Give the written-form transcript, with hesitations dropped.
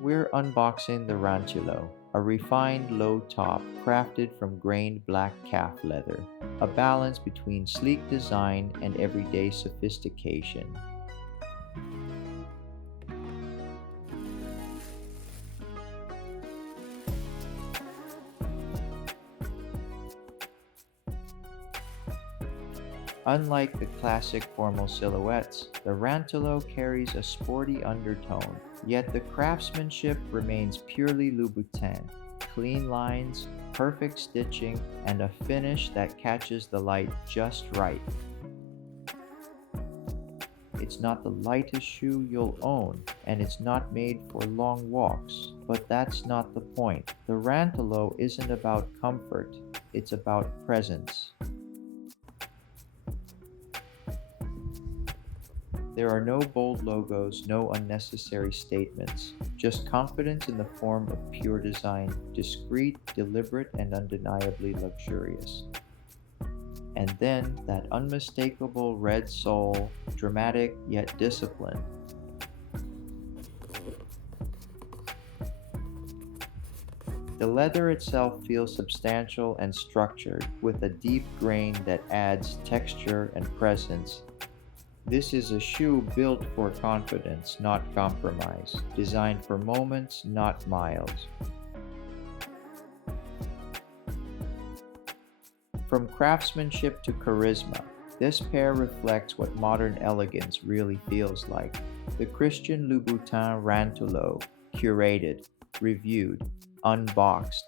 We're unboxing the Rantulow, a refined low top crafted from grained black calf leather, a balance between sleek design and everyday sophistication. Unlike the classic formal silhouettes, the Rantulow carries a sporty undertone, yet the craftsmanship remains purely Louboutin. Clean lines, perfect stitching, and a finish that catches the light just right. It's not the lightest shoe you'll own, and it's not made for long walks. But that's not the point. The Rantulow isn't about comfort, it's about presence. There are no bold logos, no unnecessary statements, just confidence in the form of pure design, discreet, deliberate, and undeniably luxurious. And then that unmistakable red sole, dramatic yet disciplined. The leather itself feels substantial and structured, with a deep grain that adds texture and presence. This is a shoe built for confidence, not compromise, designed for moments, not miles. From craftsmanship to charisma, this pair reflects what modern elegance really feels like. The Christian Louboutin Rantulow, curated, reviewed, unboxed.